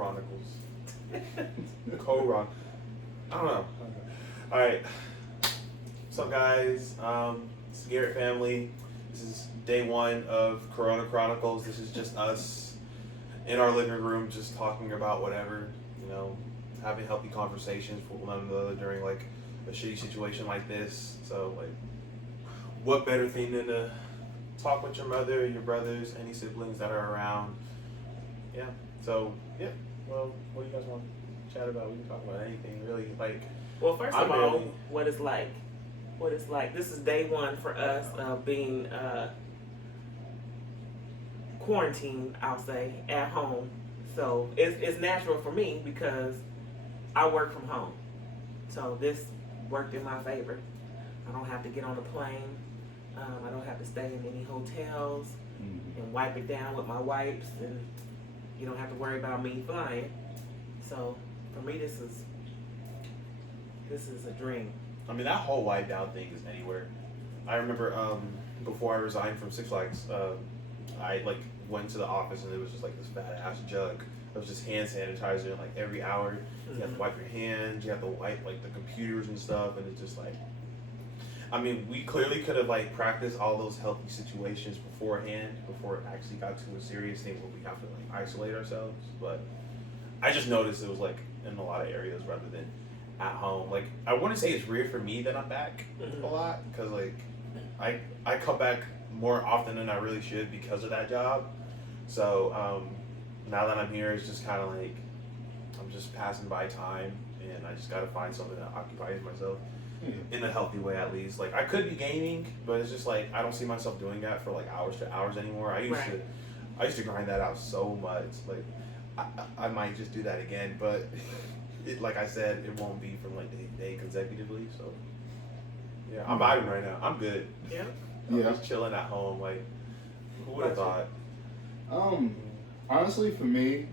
Chronicles. I don't know. Alright. What's up, guys? It's the Garrett family. This is day one of Chronicles. This is just us in our living room just talking about whatever, having healthy conversations with one another during like a shitty situation like this. So like, what better thing than to talk with your mother, your brothers, any siblings that are around. Yeah. So yeah. Well, what do you guys want to chat about? We can talk about anything really. Like, well, first of all, what it's like. What it's like. This is day one for us of being quarantined, I'll say, at home. So it's natural for me because I work from home. So this worked in my favor. I don't have to get on a plane. I don't have to stay in any hotels and wipe it down with my wipes, and you don't have to worry about me flying. So for me, this is a dream. I mean, that whole wipe down thing is anywhere. I remember before I resigned from Six Flags, I like went to the office and it was just like this fat ass jug of just hand sanitizer, and like every hour you have to wipe your hands, you have to wipe like the computers and stuff, and it's just like, I mean, we clearly could have like practiced all those healthy situations beforehand before it actually got to a serious thing where we have to like isolate ourselves. But I just noticed it was like in a lot of areas rather than at home. Like, I want to say it's weird for me that I'm back a lot because like I come back more often than I really should because of that job. So now that I'm here, it's just kind of like I'm just passing by time, and I just got to find something that occupies myself in a healthy way, at least. Like, I could be gaming, but it's just like I don't see myself doing that for like hours to hours anymore. I used to grind that out so much. Like, I might just do that again, but like I said, it won't be from like day to day consecutively. So yeah, I'm vibing right now. I'm good. Yeah. I'm just chilling at home. Like, who would have thought? Honestly, for me,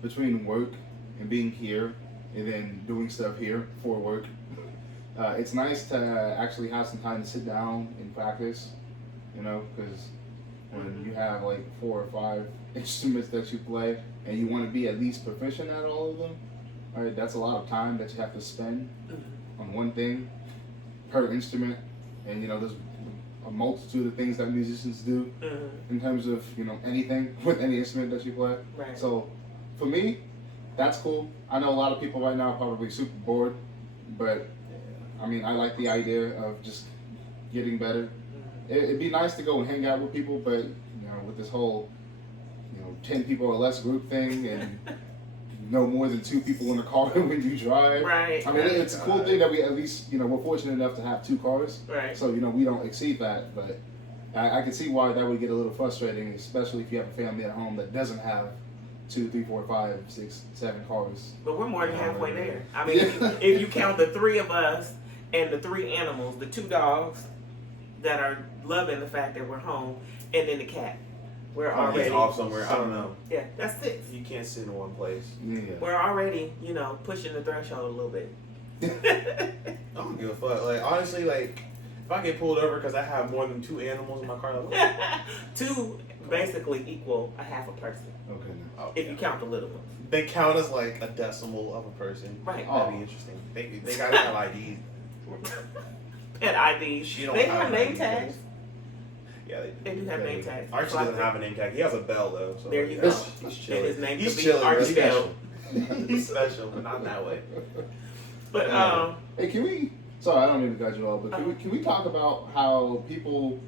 between work and being here and then doing stuff here for work, it's nice to actually have some time to sit down and practice, because when you have like 4 or 5 instruments that you play and you want to be at least proficient at all of them, right, that's a lot of time that you have to spend on one thing per instrument. And there's a multitude of things that musicians do in terms of anything with any instrument that you play. Right. So for me, that's cool. I know a lot of people right now are probably super bored, but I mean, I like the idea of just getting better. It'd be nice to go and hang out with people, but with this whole 10 people or less group thing, and no more than 2 people in the car when you drive. Right. I mean, it's a cool thing that we at least, we're fortunate enough to have 2 cars. Right. So, we don't exceed that. But I can see why that would get a little frustrating, especially if you have a family at home that doesn't have 2, 3, 4, 5, 6, 7 cars. But we're more than halfway there. I mean, if you count the 3 of us and the 3 animals, the 2 dogs that are loving the fact that we're home, and then the cat. We're already off somewhere. I don't know. Yeah, that's 6. You can't sit in one place. Yeah. We're already, pushing the threshold a little bit. I don't give a fuck. Like, honestly, like, if I get pulled over because I have more than 2 animals in my car, like, 2 basically equal a half a person. Okay. If you count the little ones. they count as like a decimal of a person. Right. That'd be interesting. They gotta have IDs. Pet IDs. She don't They have have name IDs. tags. Yeah, They do have name tags. Archie doesn't have a name tag. He has a bell though. So There you go. He's chilling. And his name He's could be chilling. Archie Bell. Bell. He's special, but not that way. But Hey, can we? Sorry, I don't mean to cut you off, but can we talk about how people?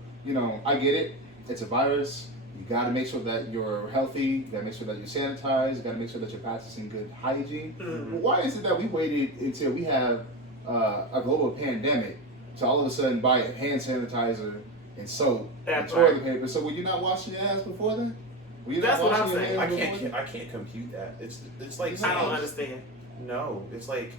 I get it. It's a virus. You got to make sure that you're healthy. You got to make sure that you're sanitized. You got to make sure that you're practicing good hygiene. Mm-hmm. Well, why is it that we waited until we have a global pandemic to all of a sudden buy hand sanitizer and soap and toilet paper? So were you not washing your hands before then? Were you That's not what washing I'm your saying. hands before then? I can't compute that. It's like I don't understand. No, it's like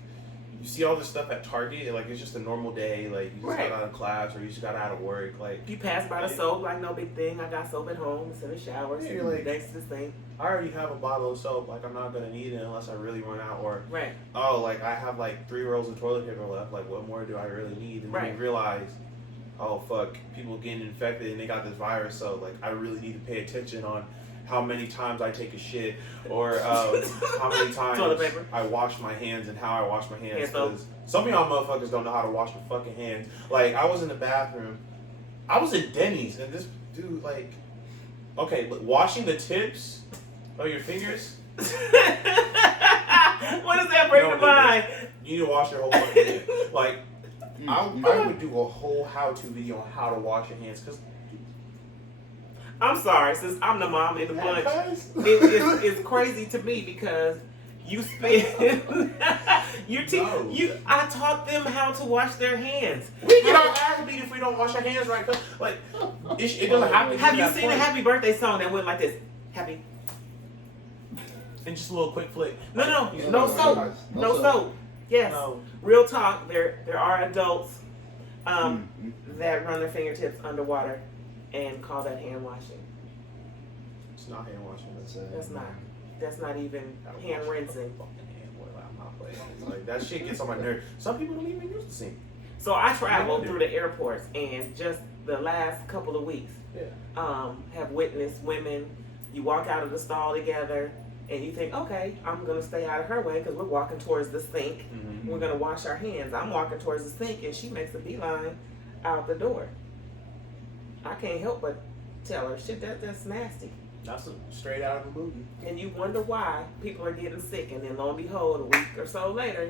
you see all this stuff at Target, and like it's just a normal day. Like you just got out of class or you just got out of work. Like You pass by the soap like no big thing. I got soap at home. It's in the shower. Yeah, It's like- next to the sink. I already have a bottle of soap. Like I'm not gonna need it unless I really run out. Or Right. oh, like I have like 3 rolls of toilet paper left. Like what more do I really need? And then Right. you realize, oh fuck, people getting infected and they got this virus. So like I really need to pay attention on how many times I take a shit, or how many times Toilet paper. I wash my hands and how I wash my hands. Yeah, so- Because some of y'all motherfuckers don't know how to wash your fucking hands. Like, I was in the bathroom. I was at Denny's, and this dude, like, okay, but washing the tips of your fingers. What does that bring to mind? You need to wash your whole fucking hand. Like, I would do a whole how-to video on how to wash your hands, because I'm sorry, since I'm the mom in the bunch, it's crazy to me because you spend I taught them how to wash their hands. we get our ass beat if we don't wash our hands right. 'Cause, like, it doesn't have to. Have you that seen point. a happy birthday song that went like this? Happy. And just a little quick flick. No No soap. nice. No soap. Yes. No. Real talk. There are adults that run their fingertips underwater and call that hand washing. It's not hand washing. That's not even hand rinsing. Fucking hand oil. I'm not playing. It's like, that shit gets on my nerves. Some people don't even use the sink. So I traveled through the airports, and just the last couple of weeks, have witnessed women. You walk out of the stall together, and you think, okay, I'm gonna stay out of her way because we're walking towards the sink. Mm-hmm. We're gonna wash our hands. I'm walking towards the sink, and she makes a beeline out the door. I can't help but tell her, shit, that's nasty. That's straight out of a movie. And you wonder why people are getting sick, and then lo and behold, a week or so later,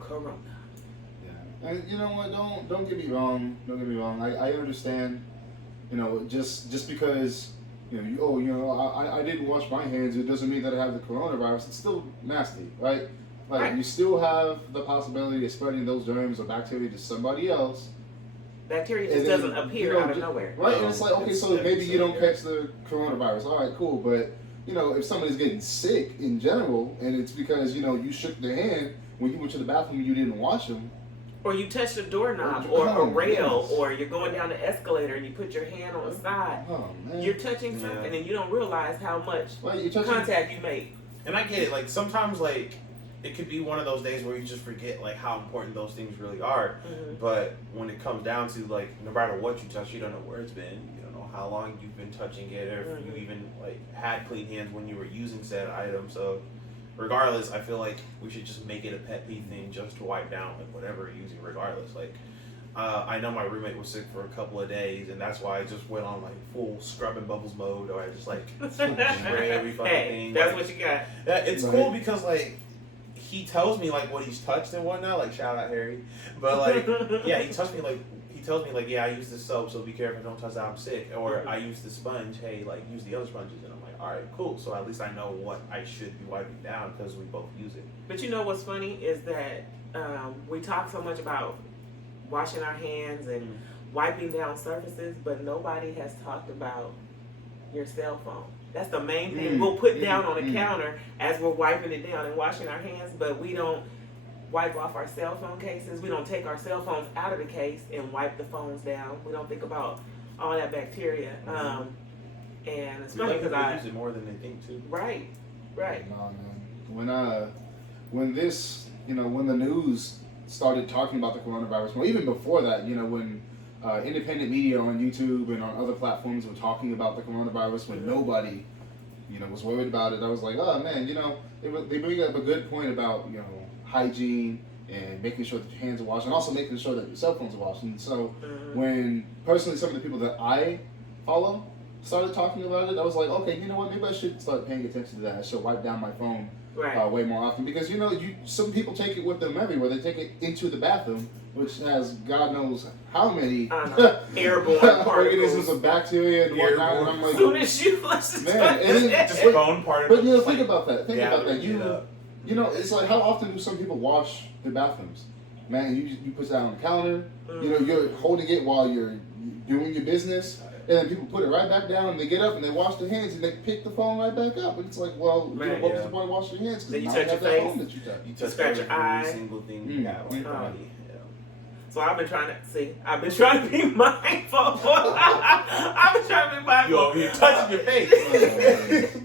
corona. Yeah. And you know what? Don't get me wrong. Don't get me wrong. I understand. You know, just because I didn't wash my hands, it doesn't mean that I have the coronavirus. It's still nasty, right? Like, Right. you still have the possibility of spreading those germs or bacteria to somebody else. Bacteria And just then, doesn't appear you know, out of nowhere. Right? And it's like, okay, It's so maybe you don't severe. catch the coronavirus. All right, cool. But, you know, if somebody's getting sick in general, and it's because, you know, you shook their hand when you went to the bathroom and you didn't wash them. Or you touched a doorknob or a rail, or you're going down the escalator and you put your hand on the side. Oh, man. You're touching something and you don't realize how much Right, you're touching contact you made. And I get it. Like, sometimes, like, it could be one of those days where you just forget, like, how important those things really are. Mm-hmm. But when it comes down to, like, no matter what you touch, you don't know where it's been. You don't know how long you've been touching it, or if you even, like, had clean hands when you were using said item. So, regardless, I feel like we should just make it a pet peeve thing just to wipe down, like, whatever we're using, regardless. Like, I know my roommate was sick for a couple of days, and that's why I just went on, like, full scrubbing bubbles mode, or I just, like, spray every fucking Hey, thing. that's like, what you got. it's Right. cool because, like, he tells me, like, what he's touched and whatnot, like, shout out Harry. But, like, yeah, he tells me, like, yeah, I use this soap, so be careful, don't touch that, I'm sick. Or I use the sponge, hey, like, use the other sponges. And I'm like, all right, cool. So at least I know what I should be wiping down because we both use it. But you know what's funny is that we talk so much about washing our hands and wiping down surfaces, but nobody has talked about your cell phone. That's the main thing we'll put down on the counter as we're wiping it down and washing our hands, but we don't wipe off our cell phone cases. We don't take our cell phones out of the case and wipe the phones down. We don't think about all that bacteria. And it's funny because I use it more than they think too. right. No, man. When the news started talking about the coronavirus, well, even before that, you know, when independent media on YouTube and on other platforms were talking about the coronavirus, when nobody, you know, was worried about it, I was like, oh man, you know, they bring up a good point about, you know, hygiene and making sure that your hands are washed, and also making sure that your cell phones are washed. And so, when personally some of the people that I follow started talking about it, I was like, okay, you know what, maybe I should start paying attention to that. I should wipe down my phone way more often, because, you know, some people take it with them everywhere. They take it into the bathroom, which has God knows how many airborne organisms particles. of bacteria and whatnot. And I'm like, As soon as you flush the man, and then, Just bone particles. but you know, think like, about that. Think about that. gathering it up. You know, it's like, how often do some people wash their bathrooms? Man, you put that on the counter. You know, you're holding it while you're doing your business. And then people put it right back down, and they get up and they wash their hands and they pick the phone right back up. And it's like, well, you know, what was the point of washing your hands? Then you now touch have your that face. phone that you touch. You touch scratch your every eye. single thing you got on your body. So I've been trying to be mindful. I've been trying to be mindful. You over here touching your face.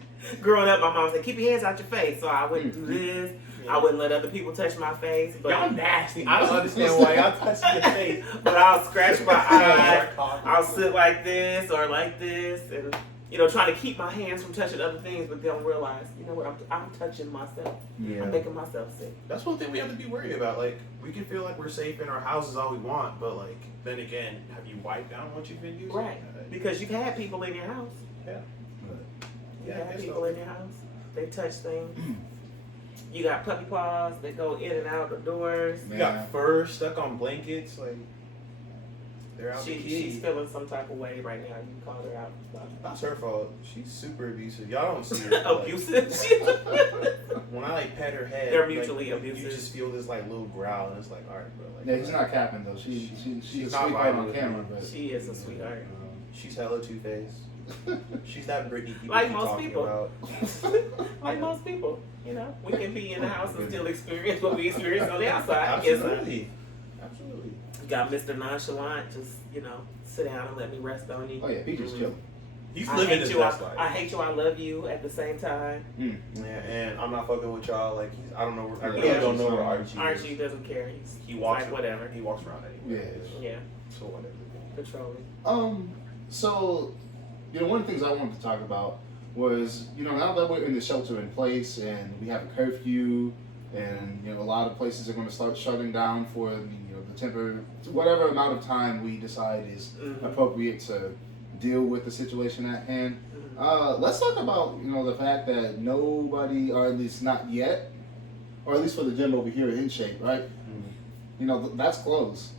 Growing up, my mom said, keep your hands out your face. So I wouldn't do this. I wouldn't let other people touch my face. But Y'all nasty. I don't understand why y'all touching your face. But I'll scratch my eye. I'll sit like this or like this. And trying to keep my hands from touching other things, but don't realize, you know what, I'm touching myself. Yeah. I'm making myself sick. That's one thing we have to be worried about. Like, we can feel like we're safe in our houses all we want, but like, then again, have you wiped down what you've been using? Right. Because you've had people in your house. Yeah. You Yeah, I have guess people so. in your house. They touch things. You got puppy paws that go in and out the doors. You got fur stuck on blankets, like they're out the She's key. feeling some type of way right now. You called her out. That's her fault. She's super abusive. Y'all don't see her. but, like, Abusive. when I like pet her head, They're like, mutually you abusive. just feel this like little growl, and it's like, all right, bro. Like, Yeah, he's not capping though. She's she's a not sweetheart vibing on with camera, me. but She is a sweetheart. She's hella two-faced. She's that Britney people Like keep most talking people. about. Like most people, we can be in the house and still experience what we experience on the outside. Yes, sir. Absolutely. Absolutely. You got Mr. Nonchalant, just sit down and let me rest on you. Oh yeah, Peach is chilling. He's I living hate his you. best life. I hate you. I love you at the same time. Yeah, and I'm not fucking with y'all. Like, I don't know. I really Yeah. don't know where Archie is. Archie doesn't care. He walks like whatever. He walks around anyway. Yeah, So whatever. patrolling. So, one of the things I wanted to talk about was, now that we're in the shelter in place and we have a curfew and, a lot of places are going to start shutting down for, the temporary, whatever amount of time we decide is appropriate to deal with the situation at hand. Let's talk about, the fact that nobody, or at least not yet, or at least for the gym over here in Shape, right? That's closed,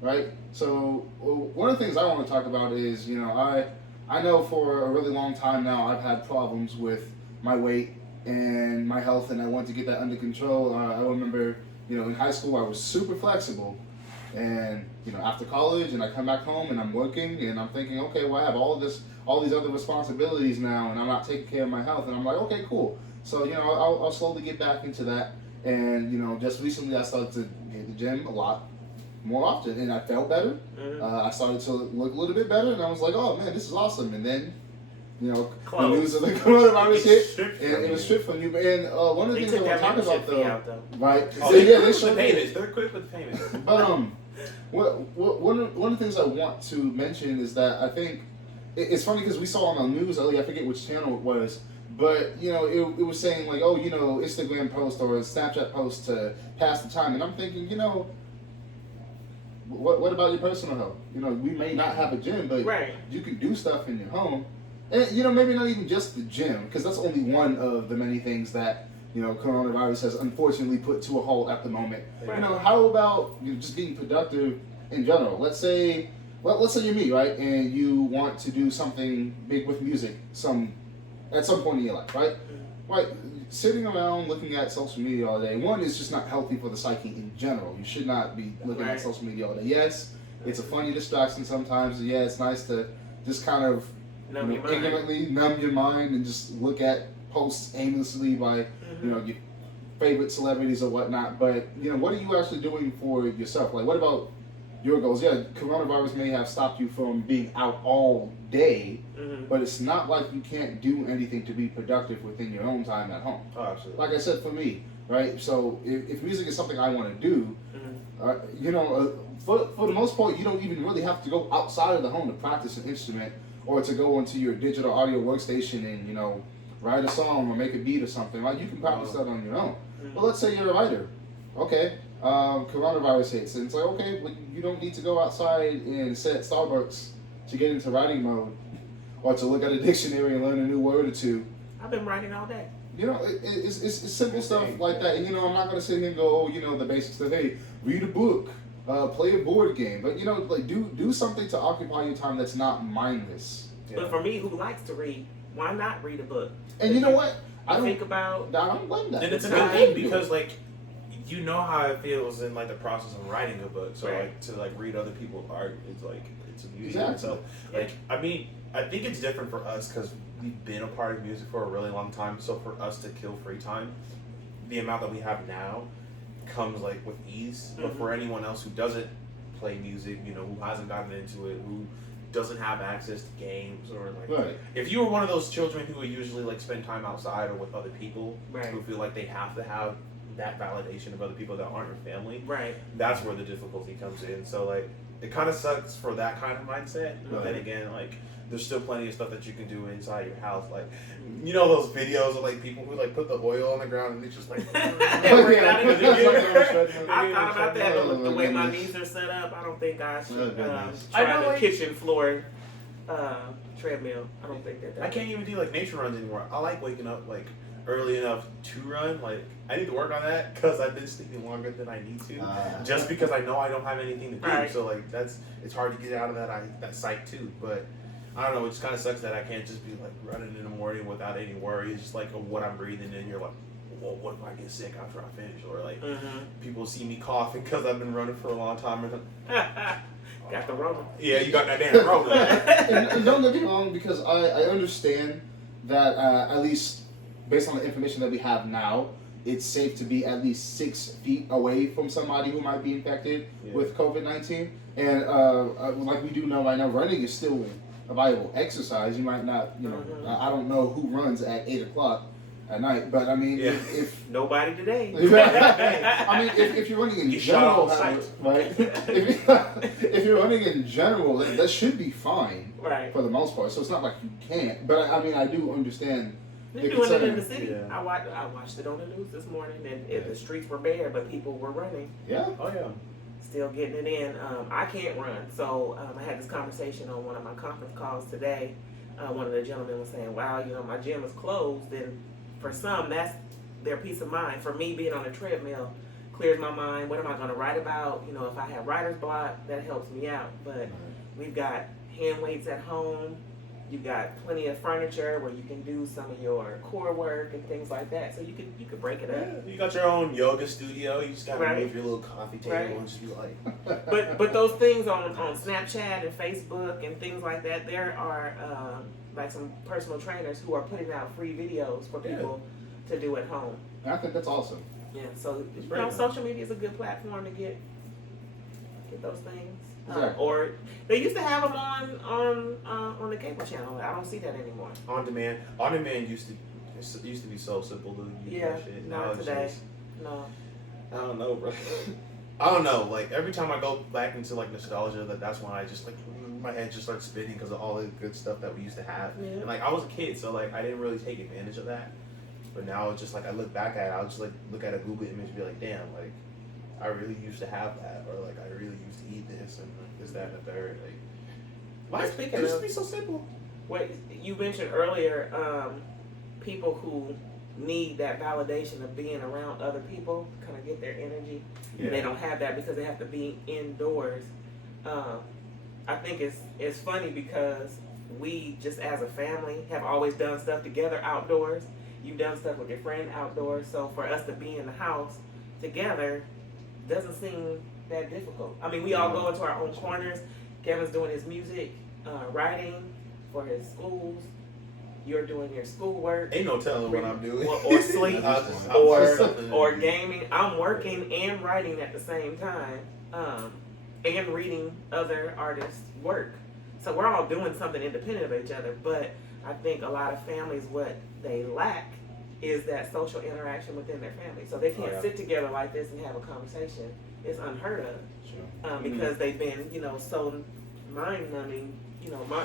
right? So one of the things I want to talk about is, I know for a really long time now I've had problems with my weight and my health, and I want to get that under control. I remember, in high school I was super flexible, and after college, and I come back home and I'm working, and I'm thinking, okay, well I have all these other responsibilities now, and I'm not taking care of my health, and I'm like, okay, cool. So I'll slowly get back into that, and just recently I started to hit the gym a lot more often, and I felt better. I started to look a little bit better, and I was like, oh man, this is awesome. And then, the news of the coronavirus hit, and it was stripped from you. And one of the things I want to talk about, though, right? Oh, So, yeah, they the showed payments. They're quick with the payments. But one of the things I want to mention is that I think it's funny because we saw on the news earlier, I forget which channel it was, but it was saying like, oh, Instagram post or a Snapchat post to pass the time, and I'm thinking, what about your personal health? We may not have a gym, but you can do stuff in your home, and maybe not even just the gym, because that's only one of the many things that coronavirus has unfortunately put to a halt at the moment. Right. How about just being productive in general? Let's say you're me, right, and you want to do something big with music at some point in your life, right? Right. Sitting around looking at social media all day, one, is just not healthy for the psyche in general. You should not be looking at social media all day. Yes, it's a funny distraction sometimes. Yeah, it's nice to just kind of ignorantly numb your mind and just look at posts aimlessly by your favorite celebrities or whatnot. But what are you actually doing for yourself? Like, what about your goals? Yeah, coronavirus may have stopped you from being out all day, but it's not like you can't do anything to be productive within your own time at home. Oh, absolutely. Like I said, for me, right? So if music is something I want to do, for the most part, you don't even really have to go outside of the home to practice an instrument or to go onto your digital audio workstation and write a song or make a beat or something. Like, you can practice that on your own. But let's say you're a writer. Okay, coronavirus hits, and it's like, okay, well, you don't need to go outside and sit at Starbucks to get into writing mode or to look at a dictionary and learn a new word or two. I've been writing all day. It's simple stuff like that. And, I'm not going to sit here and go, the basics of, hey, read a book, play a board game. But, like, do something to occupy your time that's not mindless. Yeah. But for me, who likes to read, why not read a book? And you know what? I don't blame that. And it's a good thing because, like, how it feels in like the process of writing a book. So like to like read other people's art, it's a music in itself. Like, I mean, I think it's different for us because we've been a part of music for a really long time. So for us to kill free time, the amount that we have now comes like with ease. But for anyone else who doesn't play music, who hasn't gotten into it, who doesn't have access to games or like if you were one of those children who would usually like spend time outside or with other people who feel like they have to have that validation of other people that aren't your family, that's where the difficulty comes in. So like it kind of sucks for that kind of mindset, but then again, like there's still plenty of stuff that you can do inside your house. Like, you know those videos of like people who like put the oil on the ground and they just like. Working out in the gym. Yeah. I thought about that, but the way my goodness. knees are set up, I don't think I should goodness. try I know, the like- kitchen floor treadmill. I don't think that. I can't even do like nature runs anymore. I like waking up like early enough to run. Like I need to work on that because I've been sleeping longer than I need to. Just because I know I don't have anything to do. Right. So like it's hard to get out of that psych too. But I don't know. It just kind of sucks that I can't just be like running in the morning without any worry. It's just like what I'm breathing in. You're like, well, what if I get sick after I finish? Or like people see me coughing because I've been running for a long time. Got the Rona. Yeah, you got that damn Rona. And don't get me wrong, because I understand that at least based on the information that we have now, it's safe to be at least 6 feet away from somebody who might be infected with COVID-19. And like we do know right now, running is still a viable exercise. You might not, I don't know who runs at 8 o'clock at night, but I mean, if Nobody today. I mean, if you're running in You shot general, on sight. right? if you're running in general, that should be fine, Right. for the most part. So it's not like you can't. But I mean, I do understand. They're doing it in the concern. city. Yeah. I watched it on the news this morning, and the streets were bare, but people were running, Yeah. Oh yeah. still getting it in. I can't run, so I had this conversation on one of my conference calls today. One of the gentlemen was saying, "Wow, my gym is closed," and for some, that's their peace of mind. For me, being on a treadmill clears my mind. What am I going to write about? If I have writer's block, that helps me out. But we've got hand weights at home. You've got plenty of furniture where you can do some of your core work and things like that. So you could break it up. Yeah, you got your own yoga studio. You just gotta Right. move your little coffee table Right. and just be like. But those things on Snapchat and Facebook and things like that, there are like some personal trainers who are putting out free videos for people to do at home. And I think that's awesome. Yeah, so It's great, man. social media is a good platform to get those things. Exactly. Or they used to have them on the cable channel. I don't see that anymore. On demand used to be so simple to use Yeah, that shit. not Now it's today. just- No. I don't know, bro. I don't know. Like every time I go back into like nostalgia, that's when I just like my head just starts spinning because of all the good stuff that we used to have. Yeah. And like I was a kid, so like I didn't really take advantage of that. But now it's just like I look back at it, I'll just like look at a Google image and be like, damn, like I really used to have that, or like I really used to eat this and like, this, that, and the third. Like life Speaking it used of- to be so simple. What you mentioned earlier, people who need that validation of being around other people, kind of get their energy. Yeah. They don't have that because they have to be indoors. I think it's funny because we just as a family have always done stuff together outdoors. You've done stuff with your friend outdoors, so for us to be in the house together doesn't seem that difficult. I mean, we all go into our own corners. Kevin's doing his music, writing for his schools. You're doing your schoolwork. Ain't no telling what I'm doing. Or sleep, I was just something to or do. gaming. I'm working and writing at the same time, and reading other artists' work. So we're all doing something independent of each other. But I think a lot of families, what they lack is that social interaction within their family. So they can't yeah. sit together like this and have a conversation. It's unheard of Sure. because they've been, so mind-numbing,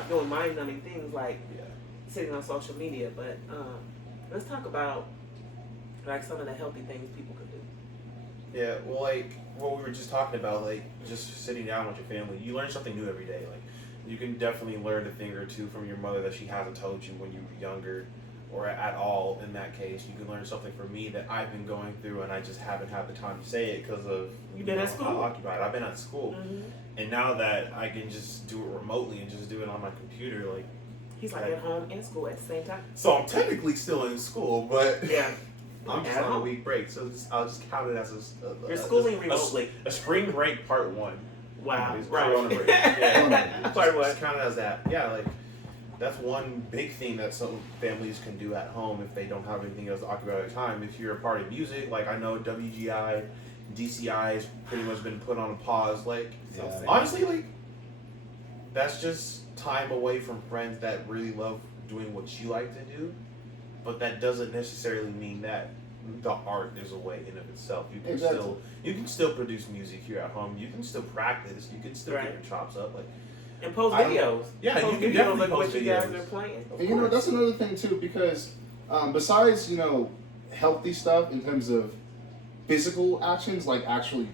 doing mind-numbing things like Yeah. sitting on social media. But let's talk about like some of the healthy things people could do. Yeah, well, like what we were just talking about, like just sitting down with your family, you learn something new every day. Like you can definitely learn a thing or two from your mother that she hasn't told you when you were younger, or at all. In that case, you can learn something from me that I've been going through, and I just haven't had the time to say it because of You've been at school. how occupied I've been at school. Mm-hmm. And now that I can just do it remotely and just do it on my computer, like He's like at home and school at the same time. so I'm technically still in school, but Yeah. I'm just At on a home. week break, so I'll just count it as You're schooling a remotely. A spring break part one. Wow. It's Right. Corona break. Yeah. Part one. Just count it as that. Yeah, like that's one big thing that some families can do at home if they don't have anything else to occupy their time. If you're a part of music, like I know WGI, DCI has pretty much been put on a pause. Like Yeah. honestly, like that's just time away from friends that really love doing what you like to do, but that doesn't necessarily mean that the art is away in of itself. You can Exactly. still produce music here at home. You can still practice. You can still Right. get your chops up. Like And post I don't- videos. Yeah, post you can videos definitely of what post you guys videos. are playing. Of And, you know, course. that's another thing too, because besides, you know, healthy stuff in terms of physical actions, like actually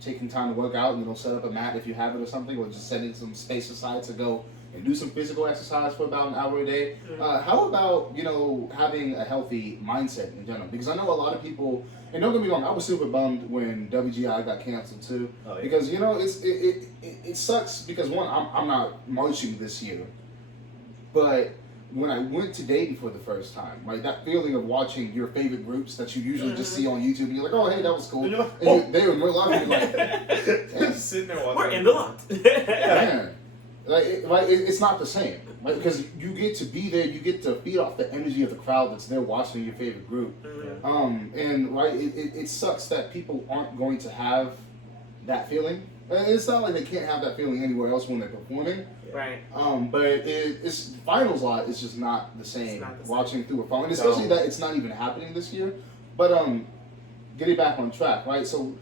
taking time to work out, you know, set up a mat if you have it or something, or just setting some space aside to go and do some physical exercise for about an hour a day. How about, you know, having a healthy mindset in general? Because I know a lot of people, and don't get me wrong, I was super bummed when WGI got canceled too. Oh, yeah. Because, you know, it sucks because one, I'm not marching this year, but when I went to Dayton for the first time, right, that feeling of watching your favorite groups that you usually just see on YouTube, and you're like, oh, hey, that was cool. And you're like, And they were in real life, and you're like, Just sitting there watching. We're in the lot. man, it's not the same, right? Because you get to be there, you get to feed off the energy of the crowd that's there watching your favorite group. And right, it sucks that people aren't going to have that feeling. It's not like they can't have that feeling anywhere else when they're performing. Right. But it's finals lot is just not the same. not the same. Watching through a phone, and especially that it's not even happening this year. But getting back on track, right? So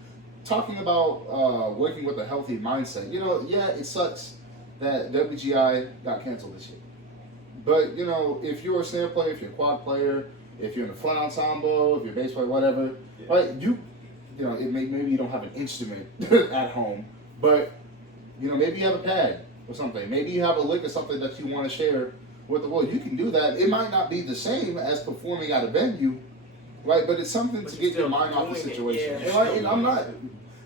talking about working with a healthy mindset, you know, yeah, it sucks that WGI got canceled this year. But you know, if you're a snare player, if you're a quad player, if you're in a flat ensemble, if you're a bass player, whatever, right? You know, maybe you don't have an instrument at home, but you know, maybe you have a pad or something. Maybe you have a lick or something that you want to share with the world. You can do that. It might not be the same as performing at a venue, right? But it's something But to you're get your still mind off the doing it, situation. yeah. And I'm not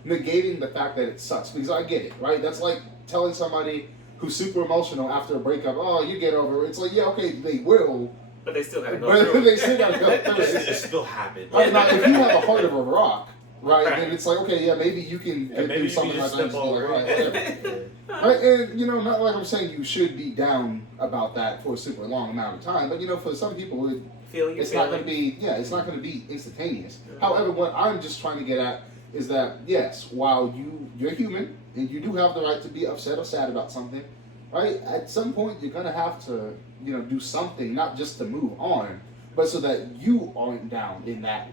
negating the fact that it sucks because I get it, right? That's like telling somebody who's super emotional after a breakup, oh, you get over it. It's like, yeah, okay, they will, But they still gotta go but through they it. still gotta go through It it. still happened. Right, now, if you have a heart of a rock, right, Right. then it's like, okay, yeah, maybe you can Yeah, get maybe through you something can like just that. step And just be like, over all right, it. whatever. Right, and you know, not like I'm saying you should be down about that for a super long amount of time, but you know, for some people, Feel you it's not going to be, it's not going to be instantaneous. However, what I'm just trying to get at is that yes, while you're human and you do have the right to be upset or sad about something, right? At some point, you're going to have to, you know, do something, not just to move on, but so that you aren't down in that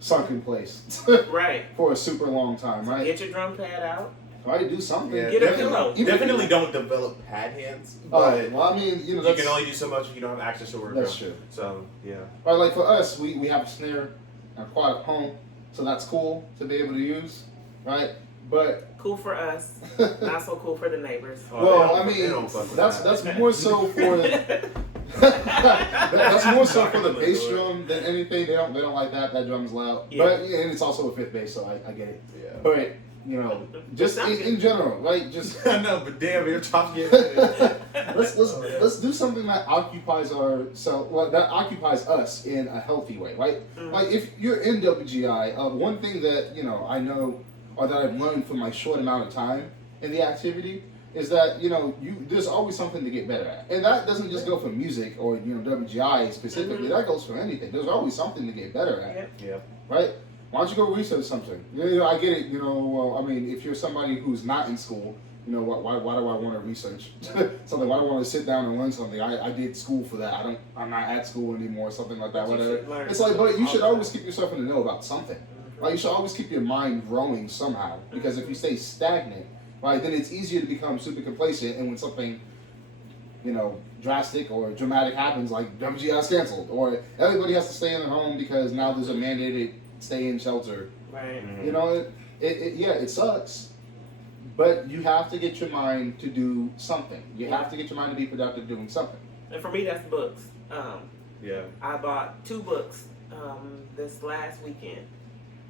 sunken place Right. for a super long time, right? Get your drum pad out. Try to do something. Yeah, Get a definitely- pillow. Even if Definitely you- don't develop pad hands. Oh, But well, I mean, you know, you that's, can only do so much if you don't have access to a that's drum. true. So yeah. Right, like for us, we have a snare and a quad at home, so that's cool to be able to use, right? But Cool for us. Not so cool for the neighbors. Oh, well, I they mean, don't fuck with that's that. more so for that's more so for the Knocking on the bass door. drum than anything. They don't like that. That drum's loud, Yeah. but yeah, and it's also a fifth bass, so I get it. Yeah. But you know, just in general, right? Just I know, but damn, you're talking. let's do something that occupies that occupies us in a healthy way, right? Like if you're in WGI, one thing that you know I know or that I've learned from my short amount of time in the activity is that you know there's always something to get better at, and that doesn't just go for music or you know WGI specifically. That goes for anything. There's always something to get better at, Yeah. right? Why don't you go research something? You know, I get it. You know, well, I mean, if you're somebody who's not in school, you know, why do I want to research something? Why do I want to sit down and learn something? I did school for that. I'm not at school anymore. Something like that. But you Whatever. should learn It's like, but you should all the always keep yourself in the know about something. Right? You should always keep your mind growing somehow. Because if you stay stagnant, right, then it's easier to become super complacent. And when something, you know, drastic or dramatic happens, like WGI's canceled, or everybody has to stay in their home because now there's a mandated stay in shelter. Right. You know, it sucks, but you have to get your mind to do something. You have to get your mind to be productive doing something. And for me, that's books. Yeah. I bought 2 books this last weekend.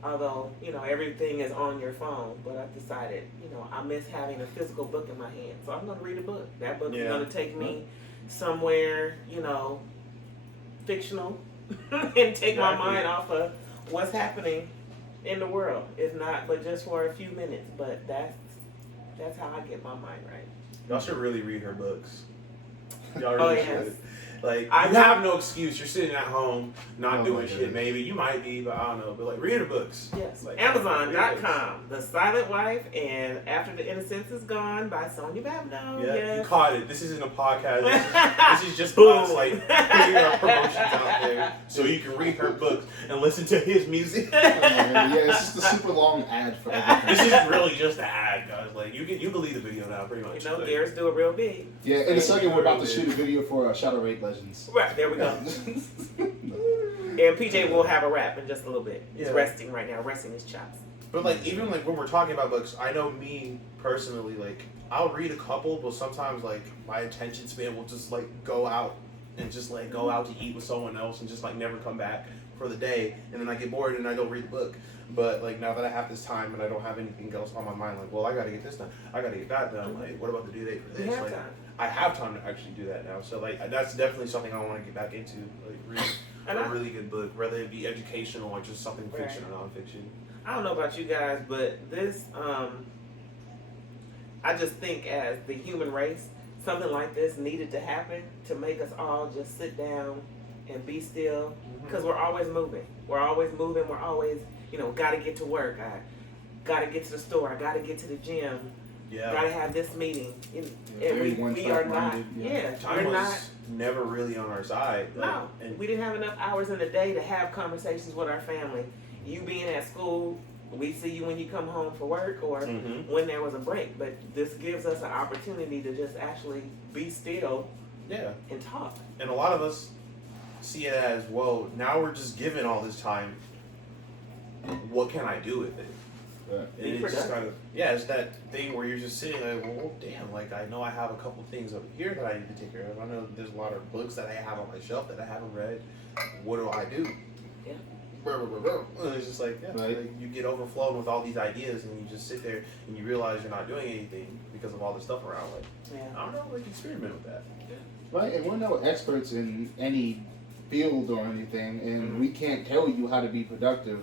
Although, you know, everything is on your phone, but I decided, you know, I miss having a physical book in my hand. So I'm going to read a book. That book is going to take me somewhere, you know, fictional and take my mind off of what's happening in the world. If not, but just for a few minutes. But that's how I get my mind right. Y'all should really read her books. Y'all Oh, really yes. should. Like, I you have no excuse. You're sitting at home, not doing shit. goodness. Maybe you might be, but I don't know. But like, read your books. Yes. Like, read Amazon.com. The Silent Wife and After the Innocence is Gone by Sonia Babno. Yeah, Yes. you caught it. This isn't a podcast. This is just Boom. us, like, putting our promotions out there so you can read her books and listen to his music. Yeah, it's just a super long ad for everything. This is really just an ad, guys. Like, you can leave the video now, pretty much. You know, Like, Garrett's do it real big. Yeah, in a second we're about to shoot a video for Shadow Raid Legends. Right, there we go. And PJ will have a rap in just a little bit. He's Yeah. resting right now, resting his chops. But like, even like when we're talking about books, I know me personally, like, I'll read a couple, but sometimes like my attention span will just like go out and just like go out to eat with someone else and just like never come back for the day, and then I get bored and I go read the book. But like, now that I have this time and I don't have anything else on my mind, like, well, I gotta get this done, I gotta get that done. Like, what about the due date for You this? have Like, time. I have time to actually do that now. So like, that's definitely something I want to get back into. Like, read And a I- really good book, whether it be educational or just something Right. fiction or nonfiction. I don't know about you guys, but this, I just think as the human race, something like this needed to happen to make us all just sit down and be still. Because we're always moving. We're always, you know, got to get to work. I got to get to the store. I got to get to the gym. Yeah. Got to have this meeting. Yeah, And very we are not, one-track-minded, yeah. Time we're was not. never really on our side. Like, No, and we didn't have enough hours in the day to have conversations with our family. You being at school, we see you when you come home for work or Mhm. when there was a break. But this gives us an opportunity to just actually be still yeah, and talk. and a lot of us see it as, well, now we're just given all this time. What can I do with it? Yeah. And Be it's just productive. kind of, yeah, it's that thing where you're just sitting like, well, damn, like, I know I have a couple things over here that I need to take care of. I know there's a lot of books that I have on my shelf that I haven't read. What do I do? Yeah. And it's just like, yeah, Right. like, you get overflowed with all these ideas and you just sit there and you realize you're not doing anything because of all this stuff around. Like, Yeah. I don't know, like, experiment with that. Right, and we're no experts in any field or anything, and we can't tell you how to be productive,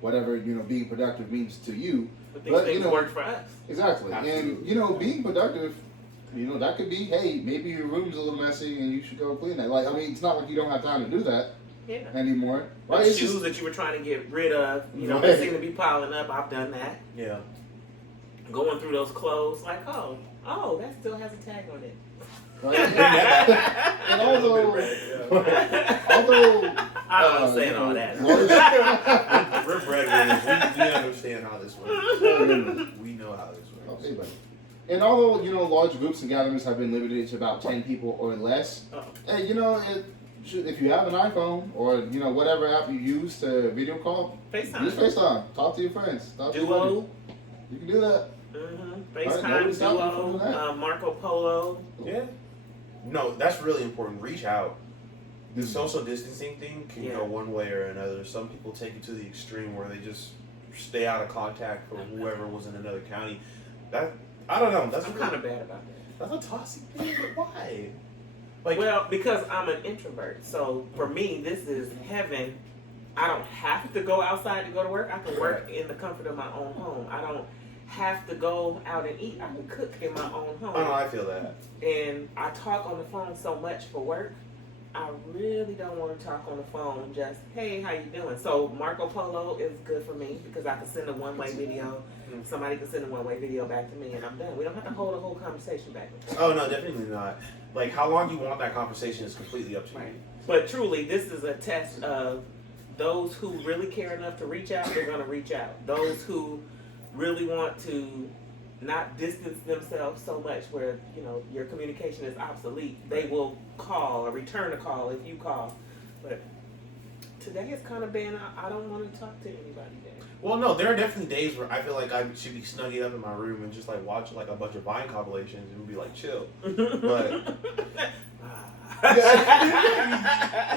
whatever, you know, being productive means to you. But these But, you things know, work for us. Exactly. And, Absolutely. you know, being productive, you know, that could be, hey, maybe your room's a little messy and you should go clean it. Like, I mean, it's not like you don't have time to do that Yeah. anymore. Right? Those It's shoes just, that you were trying to get rid of, you know, Right. they seem to be piling up. I've done that. Yeah. Going through those clothes, like, oh, that still has a tag on it. right? And although, I don't saying all that. We're breadwinners. We understand how this works. We know how this works. Okay, and although, you know, large groups and gatherings have been limited to about 10 people or less, hey, you know, if you have an iPhone or, you know, whatever app you use to video call, use FaceTime. FaceTime. Talk to your friends. Talk to your buddies. Duo. You can do that. FaceTime, nobody's stopping you from Duo, doing that. Marco Polo. Yeah. No, that's really important. Reach out. The Mhm. social distancing thing can Yeah. go one way or another. Some people take it to the extreme where they just stay out of contact for whoever was in another county. That, I don't know. That's I'm really, kind of bad about that. that's a toxic thing, but why? Like, Well, because I'm an introvert, so for me, this is heaven. I don't have to go outside to go to work. I can work in the comfort of my own home. I don't have to go out and eat. I can cook in my own home. I don't know, I feel that. And I talk on the phone so much for work. I really don't want to talk on the phone just, hey, how you doing? So Marco Polo is good for me because I can send a one-way video. Mhm. Somebody can send a one-way video back to me and I'm done. We don't have to hold a whole conversation back. Oh, no, definitely not. Like, how long you want that conversation is completely up to you. Right. But truly, this is a test of those who really care enough to reach out, they're going to reach out. Those who really want to not distance themselves so much where, you know, your communication is obsolete, they will call or return a call if you call. But today has kind of been, I don't want to talk to anybody day. Well, no, there are definitely days where I feel like I should be snugging up in my room and just like watch like a bunch of Vine compilations and be like chill. But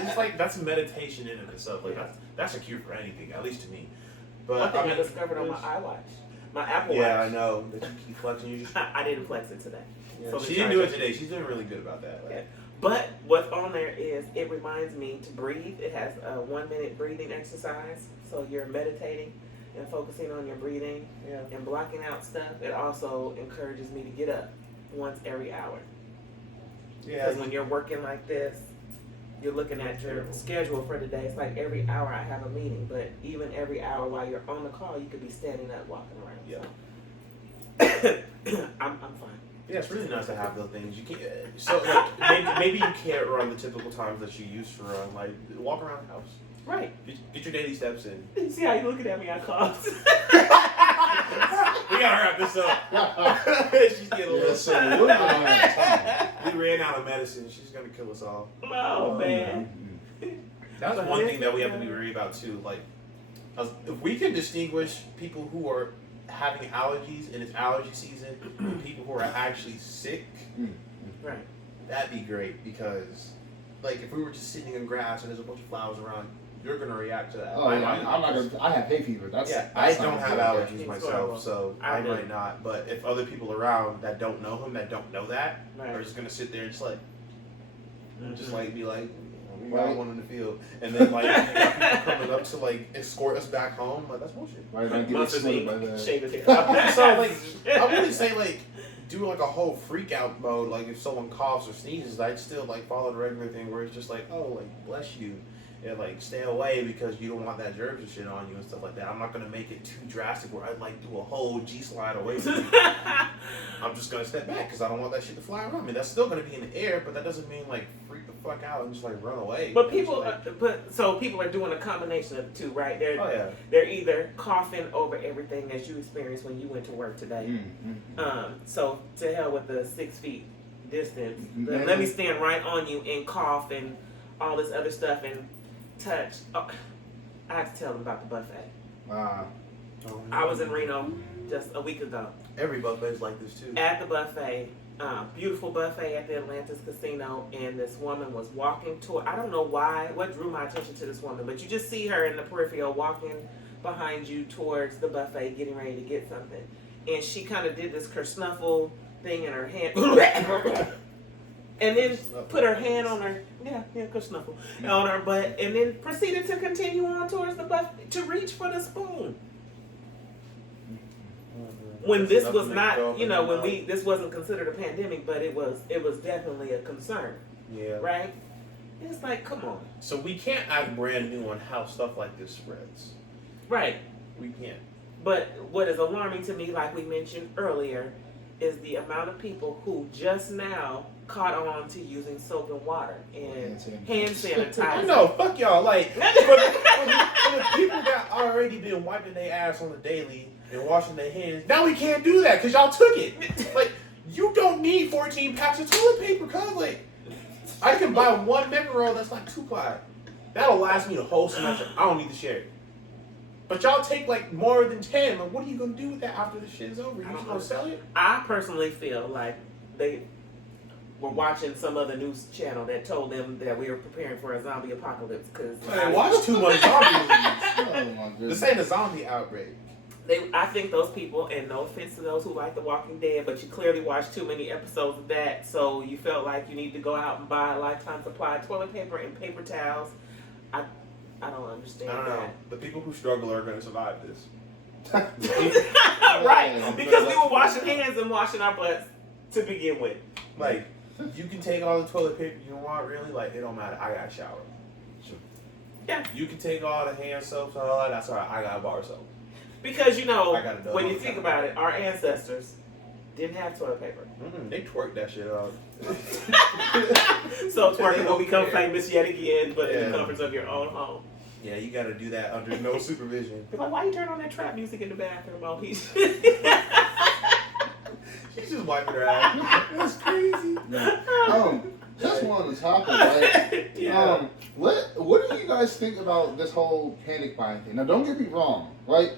it's like that's meditation in and of itself. Like that's a cure for anything, at least to me. But One thing I mean, discovered on my iWatch, my Apple yeah, I Watch. know that you keep flexing. You just I didn't flex it today. So she didn't do it today. She's doing really good about that. Like, Yeah. But what's on there is it reminds me to breathe. It has a 1 minute breathing exercise. So you're meditating and focusing on your breathing yeah. and blocking out stuff. It also encourages me to get up once every hour. Yeah. Because when you're working like this, you're looking at your schedule for the day. It's like every hour I have a meeting, but even every hour while you're on the call, you could be standing up, walking around. Yeah. So. I'm fine. Yeah, it's really nice to have those things. You can't. So like maybe you can't run the typical times that you used to run. Like walk around the house. Right. Get your daily steps in. You see how you looking at me? I coughed. We gotta wrap this up. She's getting a little So we're not out of time. We ran out of medicine. She's gonna kill us all. Oh man. That's one thing that we have to be worried about too. Like, if we can distinguish people who are having allergies and it's allergy season from people who are actually sick, Right. that'd be great. Because, like, if we were just sitting in grass and there's a bunch of flowers around, you're gonna react to that. Oh yeah, I'm not gonna. I have hay fever. I That's don't not have good. allergies It's myself, horrible. so I I do. might not. But if other people around that don't know him, that don't know that, Right. are just gonna sit there and just like, just Mhm. like be like, we got one in the field, and then like you got people coming up to like escort us back home. Like that's bullshit. Right, I get Monsters exploded by Inc. the. Shave his hair. So like, I wouldn't say like do like a whole freak out mode. Like if someone coughs or sneezes, I'd still like follow the regular thing where it's just like, oh, like bless you. And like stay away because you don't want that germs and shit on you and stuff like that. I'm not gonna make it too drastic where I'd like do a whole G slide away from you. I'm just gonna step back because I don't want that shit to fly around me. That's still gonna be in the air, but that doesn't mean like freak the fuck out and just like run away. But people, Like, so people are doing a combination of the two, right? oh yeah. They're either coughing over everything as you experienced when you went to work today. So to hell with the 6 feet distance. Yeah. Let me stand right on you and cough and all this other stuff and touch. Oh, I have to tell them about the buffet. I was in Reno just a week ago. Every buffet's like this too. At the buffet, beautiful buffet at the Atlantis Casino, and this woman was walking toward, I don't know why, what drew my attention to this woman, but you just see her in the peripheral walking behind you towards the buffet getting ready to get something. And she kind of did this kersnuffle thing in her hand. And then put her hand on her, kersnuffle, on her butt, and then proceeded to continue on towards the buffet to reach for the spoon. When this was not, when this wasn't considered a pandemic, but it was definitely a concern, Yeah. right? It's like, come on. So we can't act brand new on how stuff like this spreads. Right. We can't. But what is alarming to me, like we mentioned earlier, is the amount of people who just now caught on to using soap and water and hand sanitizer. I know, fuck y'all. Like, for the people that already been wiping their ass on the daily and washing their hands, now we can't do that because y'all took it. Like, you don't need 14 packs of toilet paper, cuz, like, I can buy one mega roll that's like 2-ply. That'll last me the whole semester. I don't need to share it. But y'all take like more than 10. Like, what are you gonna do with that after the shit is over? You just gonna sell it? I personally feel like they were watching some other news channel that told them that we were preparing for a zombie apocalypse because They watch too much zombie movies. Oh my goodness. This ain't a zombie outbreak. I think those people, and no offense to those who like The Walking Dead, but you clearly watched too many episodes of that, so you felt like you need to go out and buy a lifetime supply of toilet paper and paper towels. I don't understand I don't know. that. The people who struggle are going to survive this. Right, because we were washing hands and washing our butts to begin with. Like, you can take all the toilet paper you want, really. Like, it don't matter. I got a shower. Sure. Yeah. You can take all the hand soaps and all that. That's all right. I got a bar soap. Because, I got a when you double. think about it, our ancestors didn't have toilet paper. They twerk that shit out. So twerking will become care. famous yet again, but in Yeah. the comforts of your own home. Yeah, you got to do that under no supervision. They're like, why you turn on that trap music in the bathroom? Oh, he's... She's just wiping her ass. That's crazy. Just on the topic, right? Yeah. What do you guys think about this whole panic buying thing? Now, don't get me wrong, right?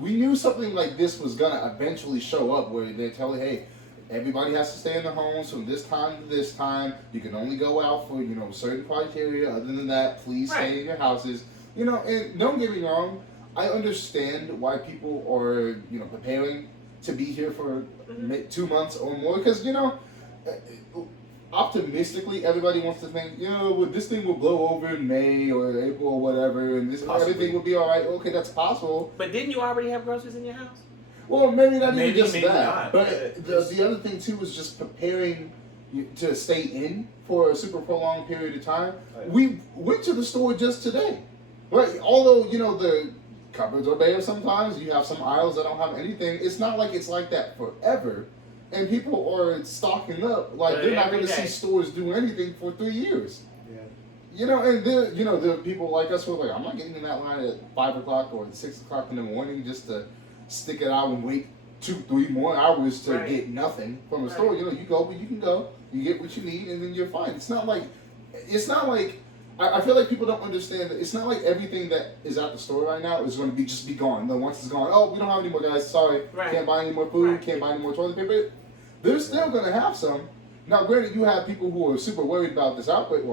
We knew something like this was gonna eventually show up, where they're telling, hey, everybody has to stay in their homes from this time to this time. You can only go out for certain criteria. Other than that, please stay in your houses. And don't get me wrong, I understand why people are preparing to be here for 2 months or more, because optimistically, everybody wants to think, this thing will blow over in May or April or whatever, and everything will be all right. Okay, that's possible. But didn't you already have groceries in your house? Well, maybe not even Maybe, just maybe that. not, But the other thing too is just preparing to stay in for a super prolonged period of time. Right. We went to the store just today. Right? Although, the cupboards are bare sometimes, you have some aisles that don't have anything. It's not like it's like that forever. And people are stocking up like But they're not going every to see day. stores do anything for 3 years. Yeah. And there are people like us who are like, I'm not getting in that line at 5 o'clock or 6 o'clock in the morning just to stick it out and wait 2-3 more hours to Right. get nothing from a Right. store. You go, but you can go, you get what you need, and then you're fine. It's not like I feel like people don't understand that it's not like everything that is at the store right now is going to be gone. Then once it's gone, oh, we don't have any more, guys. Sorry, Right. can't buy any more food, Right. can't buy any more toilet paper. They're still going to have some. Now, granted, you have people who are super worried about this outbreak,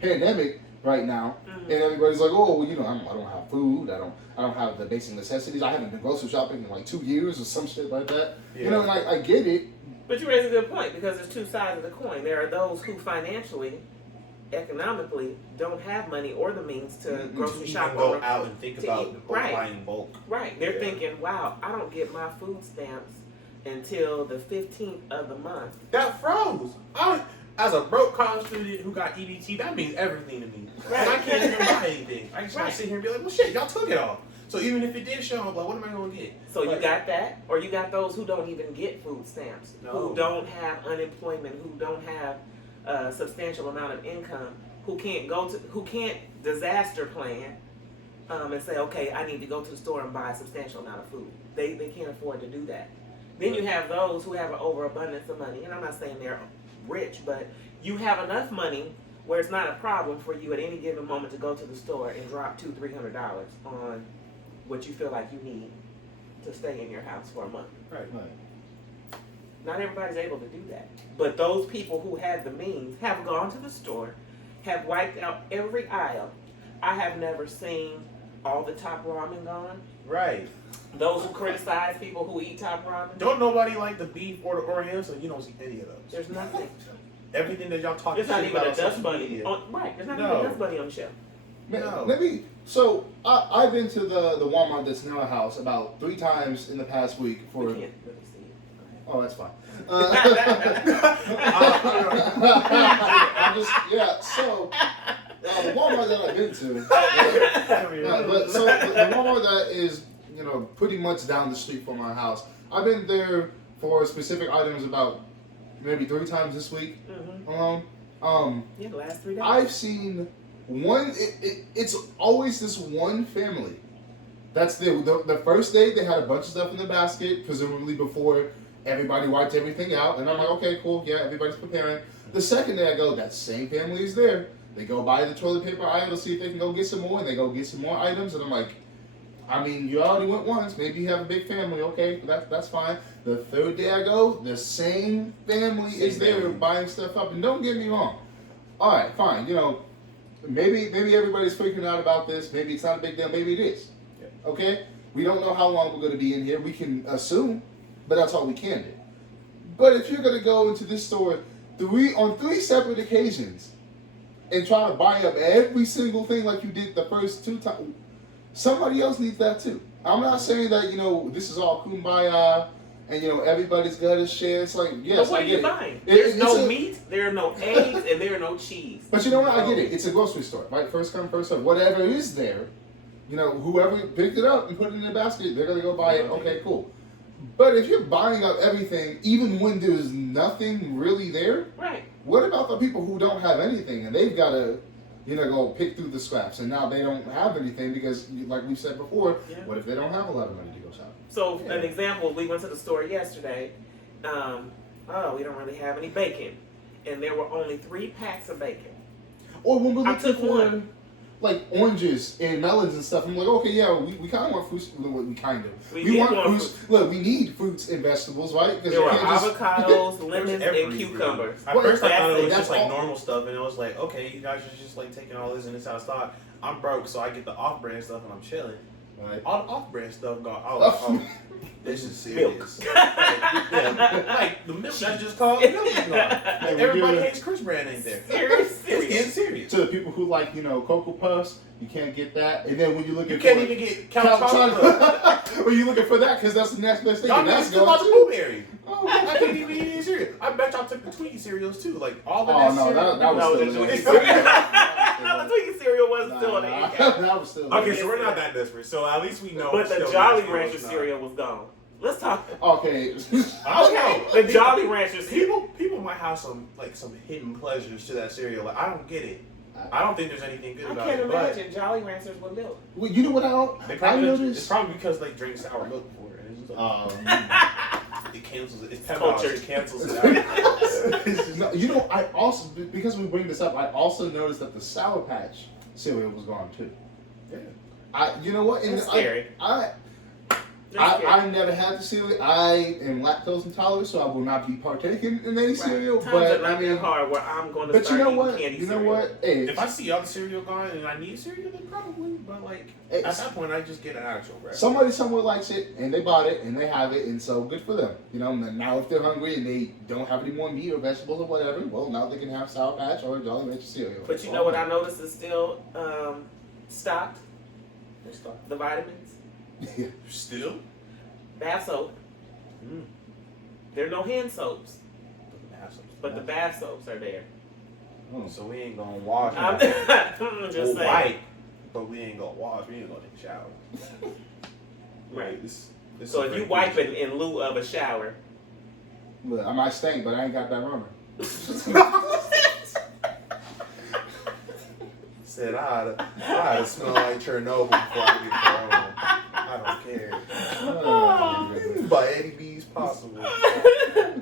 pandemic right now, Mhm. and everybody's like, oh, well, I don't have food. I don't have the basic necessities. I haven't been grocery shopping in like 2 years or some shit like that. Yeah. And I get it. But you raise a good point because there's two sides of the coin. There are those who financially, economically, don't have money or the means to Mhm. grocery To shop even go or out and think to about eat. Right. buying bulk. right. They're Yeah. thinking, wow, I don't get my food stamps until the 15th of the month. That froze. As a broke college student who got EBT, that means everything to me. Right. And I can't even buy anything. I just want Right. to sit here and be like, well, shit, y'all took it all. So even if it did show up, like, what am I going to get? So you Like, got that, or you got those who don't even get food stamps, No. who don't have unemployment, who don't have a substantial amount of income, who can't disaster plan and say, okay, I need to go to the store and buy a substantial amount of food. They can't afford to do that. Then you have those who have an overabundance of money, and I'm not saying they're rich, but you have enough money where it's not a problem for you at any given moment to go to the store and drop $200-300 on what you feel like you need to stay in your house for a month. Right. Not everybody's able to do that. But those people who have the means have gone to the store, have wiped out every aisle. I have never seen all the top ramen gone. Right. Those who criticize people who eat top ramen, Don't nobody like the beef or the Oreo, so you don't see any of those. there's nothing. Everything that y'all talk There's not shit even about a on dust social bunny. media. Right, there's not No. even a dust bunny on the shelf. No. So I've been to the Walmart that's near our house about 3 times in the past week We for. can't really see it. Oh, that's fine. So the Walmart that I've been to, but so the Walmart that is pretty much down the street from our house. I've been there for specific items about maybe 3 times this week Mm-hmm. alone. Yeah, the last 3 days. I've seen one. It's always this one family. That's the first day they had a bunch of stuff in the basket, presumably before everybody wiped everything out. And I'm like, okay, cool, yeah, everybody's preparing. The second day I go, that same family is there. They go buy the toilet paper aisle to see if they can go get some more, and they go get some more items. And I'm like, I mean, you already went once. Maybe you have a big family. Okay, that's fine. The third day I go, the same family is there family. buying stuff up. And don't get me wrong. All right, fine. Maybe everybody's freaking out about this. Maybe it's not a big deal. Maybe it is. Yeah. Okay? We don't know how long we're going to be in here. We can assume, but that's all we can do. But if you're going to go into this store on 3 separate occasions and try to buy up every single thing like you did the first 2 times, somebody else needs that too. I'm not saying that, this is all kumbaya and, everybody's got to share. It's like, yes, But what I are get you it. buying? There's It's no a- meat, there are no eggs, and there are no cheese. But you know what? I get it. It's a grocery store, right? First come, first serve. Whatever is there, whoever picked it up and put it in their basket, they're going to go buy it. Okay, cool. But if you're buying up everything, even when there's nothing really there, Right. what about the people who don't have anything and they've got to, go pick through the scraps and now they don't have anything because, like we said before, Yeah. what if they don't have a lot of money to go shopping? So Yeah. an example, we went to the store yesterday. We don't really have any bacon, and there were only 3 packs of bacon. Or when we're I looking took for one. like oranges and melons and stuff, I'm like, okay, yeah, we kind of want fruits. We kind of. We We did want want fruits. Look, we need fruits and vegetables, right? Because There were you can't just. avocados, There lemons, was and everything. cucumbers. At Well, first I thought it was that's just like all- normal stuff, and it was like, okay, you guys are just like taking all this and it's out of stock. I'm broke, so I get the off-brand stuff and I'm chilling. Right. All the off-brand stuff gone. I was like, oh, this is serious. Milk. Like the milk that's just called milk is gone. Hey, Everybody we're hates Chris brand ain't there. Serious, It's getting serious. serious. To the people who like, Cocoa Puffs, you can't get that. And then when you look You at can't even get Count Chocolate. Are you looking for that? Because that's the next best thing. Y'all And niggas that's still about the going blueberry. Oh, I can't even eat any cereal. I bet y'all took the Twinkie cereals too. Like all the Oh, best no, cereal. that was No, still the there. Twinkie It's still there. the Twinkie cereal wasn't still there. That was still there. Okay, so we're not that desperate. So at least we know. But it's the still Jolly there. Rancher It's not. cereal was gone. Let's talk. Okay. I don't know. The Jolly Rancher cereal. People might have some hidden pleasures to that cereal. Like I don't get it. I don't think there's anything good I about can't it. But imagine Jolly Ranchers with milk. Well, you know what they I probably it's noticed? probably because they drink sour milk before. And it's just like, it cancels it. It's Cultured. It cancels it out. No, you know, I also, because we bring this up, I also noticed that the Sour Patch cereal was gone too. Yeah. You know what? And That's scary. I never had the cereal. I am lactose intolerant, so I will not be partaking in any cereal. Times But are not that hard where I'm going to but start you know eating what? candy You know cereal. what? Hey, If I see all the cereal gone and I need cereal, then probably. But like at that point, I just get an actual breakfast. somebody somewhere likes it, and they bought it, and they have it, and so good for them. You know, now if they're hungry and they don't have any more meat or vegetables or whatever, well, now they can have Sour Patch or Jolly Rancher cereal. But you know what I noticed is still stocked? The vitamins. Yeah. Still? Bath soap. There are no hand soaps, but the bath soaps are there. Oh. So we ain't gonna wash. I'm We'll just saying. wipe, but we ain't gonna wash. We ain't gonna take a shower. Right. This So is if you very wipe good. it in lieu of a shower, Look, I might stink, but I ain't got that runner. Said I'd smell like Chernobyl before I get Corona. I don't care. By any means possible.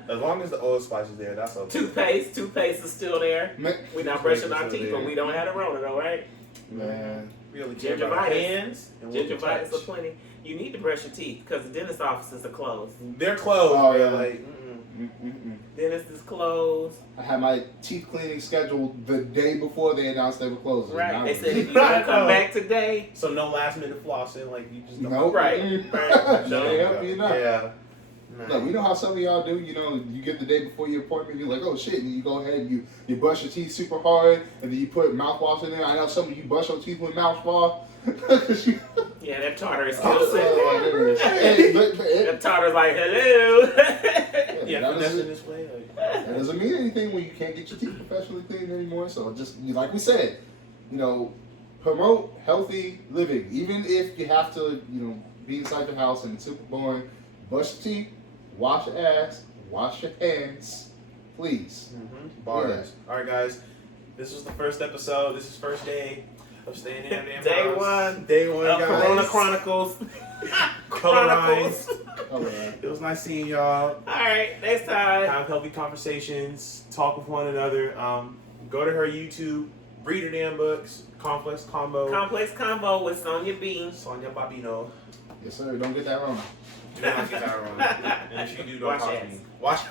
As long as the old spice is there, that's okay. toothpaste is still there. We're not brushing our teeth, but we don't have a Rona though, right? Man. Really care about our Gingivitis. hands and what we Gingivitis touch. are plenty. You need to brush your teeth because the dentist offices are closed. They're closed. Oh, bro. yeah. Like, Dentist is closed. I had my teeth cleaning scheduled the day before they announced they were closing. Right. I They was- said if you don't come back today, so no last minute flossing. Like you just don't. Nope. Right. Right. They ain't help you enough. Yeah. Look, you know how some of y'all do, you know, you get the day before your appointment, you're like, oh shit, and you go ahead and you brush your teeth super hard, and then you put mouthwash in there. I know some of you brush your teeth with mouthwash. Yeah, that tartar is still Oh, sitting there. hey, but That tartar's like, hello. Yeah, that, finesse in doesn't, this way. Like, that doesn't mean anything when you can't get your teeth professionally cleaned anymore. So just, like we said, you know, promote healthy living. Even if you have to, you know, be inside your house and it's super boring, brush your teeth, wash your ass, wash your hands, please. Bars. All right, guys. This was the first episode. This is first day of staying in our damn Day house. one. Day one, Of guys. Corona Chronicles. Chronicles. Oh, man. It was nice seeing y'all. All right, next time. Have healthy conversations. Talk with one another. Go to her YouTube. Read her damn books. Complex Combo. Complex Combo with Sonia B. Sonia Babino. Yes, sir. Don't get that wrong. Do not get that wrong. And if you do, don't Wash talk to ass. me. Wash